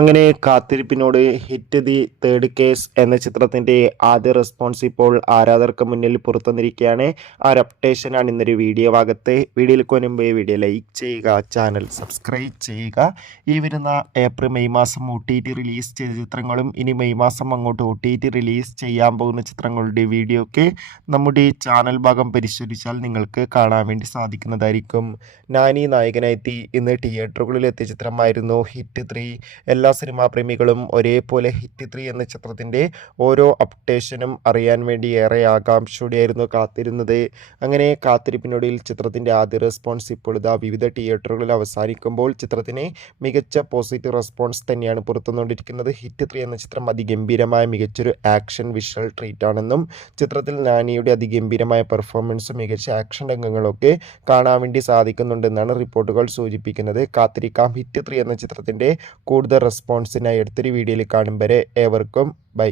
അങ്ങനെ കാത്തിരിപ്പിനോട് hit the third case എന്ന ചിത്രത്തിൻ്റെ ആദ്യ റെസ്പോൺസ് ഇപ്പോൾ ആരാധകർക്ക് മുന്നിൽ പുറത്തുവന്നിരിക്കുകയാണ്. ആ ഒരു അപ്ഡേഷനാണ് ഇന്നൊരു വീഡിയോ ഭാഗത്ത്. വീഡിയോയിലേക്ക് മുൻപ് വീഡിയോ ലൈക്ക് ചെയ്യുക, ചാനൽ സബ്സ്ക്രൈബ് ചെയ്യുക. ഈ വരുന്ന ഏപ്രിൽ മെയ് മാസം OTT റിലീസ് ചെയ്ത ചിത്രങ്ങളും ഇനി മെയ് മാസം അങ്ങോട്ട് OTT റിലീസ് ചെയ്യാൻ പോകുന്ന ചിത്രങ്ങളുടെ വീഡിയോ ഒക്കെ നമ്മുടെ ചാനൽ ഭാഗം പരിശോധിച്ചാൽ നിങ്ങൾക്ക് കാണാൻ വേണ്ടി സാധിക്കുന്നതായിരിക്കും. നാനി നായകനായെത്തി ഇന്ന് തിയേറ്ററുകളിൽ എത്തിയ ചിത്രമായിരുന്നു ഹിറ്റ് 3. എല്ലാ സിനിമാ പ്രേമികളും ഒരേപോലെ ഹിറ്റ് 3 എന്ന ചിത്രത്തിൻ്റെ ഓരോ അപ്ഡേഷനും അറിയാൻ വേണ്ടി ഏറെ ആകാംക്ഷയോടെയായിരുന്നു കാത്തിരുന്നത്. അങ്ങനെ കാത്തിരിപ്പിനൊടുവിൽ ചിത്രത്തിൻ്റെ ആദ്യ റെസ്പോൺസ് ഇപ്പോൾ ഇതാ വിവിധ തിയേറ്ററുകളിൽ അവസാനിക്കുമ്പോൾ ചിത്രത്തിന് മികച്ച പോസിറ്റീവ് റെസ്പോൺസ് തന്നെയാണ് പുറത്തുവന്നുകൊണ്ടിരിക്കുന്നത്. ഹിറ്റ് 3 എന്ന ചിത്രം അതിഗംഭീരമായ മികച്ചൊരു ആക്ഷൻ വിഷ്വൽ ട്രീറ്റ് ആണെന്നും ചിത്രത്തിൽ നാനിയുടെ അതിഗംഭീരമായ പെർഫോമൻസും മികച്ച ആക്ഷൻ രംഗങ്ങളൊക്കെ കാണാൻ വേണ്ടി സാധിക്കുന്നുണ്ടെന്നാണ് റിപ്പോർട്ടുകൾ സൂചിപ്പിക്കുന്നത്. കാത്തിരിക്കാം ഹിറ്റ് 3 എന്ന ചിത്രത്തിൻ്റെ കൂടുതൽ റെസ്പോൺസിനായി അടുത്തൊരു വീഡിയോയിൽ കാണും വരെ ഏവർക്കും ബൈ.